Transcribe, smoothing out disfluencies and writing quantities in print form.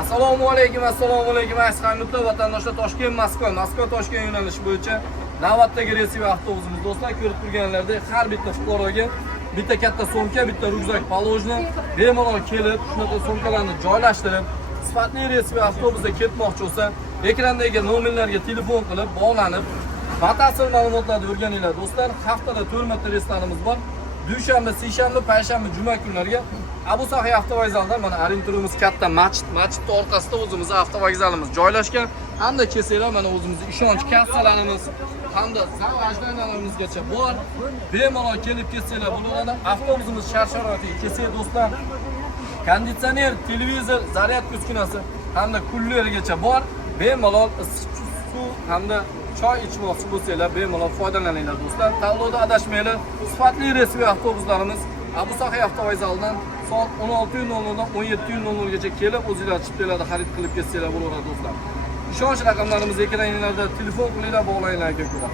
Assalomu alaykum, aziz vatandoshlar. Toshkent, Moskva, Toshkent yo'nalishi bo'yicha navbatdagi reysiy avtobusimiz do'stlar. Ko'rib turganlaridek har bitta fuqaroga bitta katta sumka, bitta ryukzak poложено bemalol kelib, shunaqa sumkalarni joylashtirib, sifatli reysiy avtobusda ketmoqchi bo'lsa, ekrandagi nomerlarga telefon qilib, bog'lanib, batafsil ma'lumotlarni o'rganinglar do'stlar. Haftada 4 marta reyslarimiz bor. Dushanba, seshanba, payshanba, juma kunlariga Abu Sahiy avtovokzalida mana orientirimiz katta masjid orqasida o'zimiz avtovokzalimiz joylashgan. Hamda kelsanglar mana o'zimizning ishonch kassalarimiz, hamda zal ajdanarimizgacha bor. Bemalol kelib kelsanglar bo'ladi. Avtobusimiz shart-sharoitiga kelsak do'stlar, konditsioner, televizor, zaryadka uskunasi hamda kullerigacha bor. Bemalol issiq suv hamda choy ichmoqchi bo'lsanglar bemalol foydalaninglar do'stlar. Tanlovda adashmanglar. Sifatli reysiy avtobuslarimiz Abu Sahiy avtovokzalidan soat 16:00 dan 17:00 gacha kelib, o'zingizlar chiptalarni xarid qilib ketsanglar bo'ladi do'stlar. Ishonch raqamlarimiz ekraningizda, telefon qilinglar, bog'langlar aka.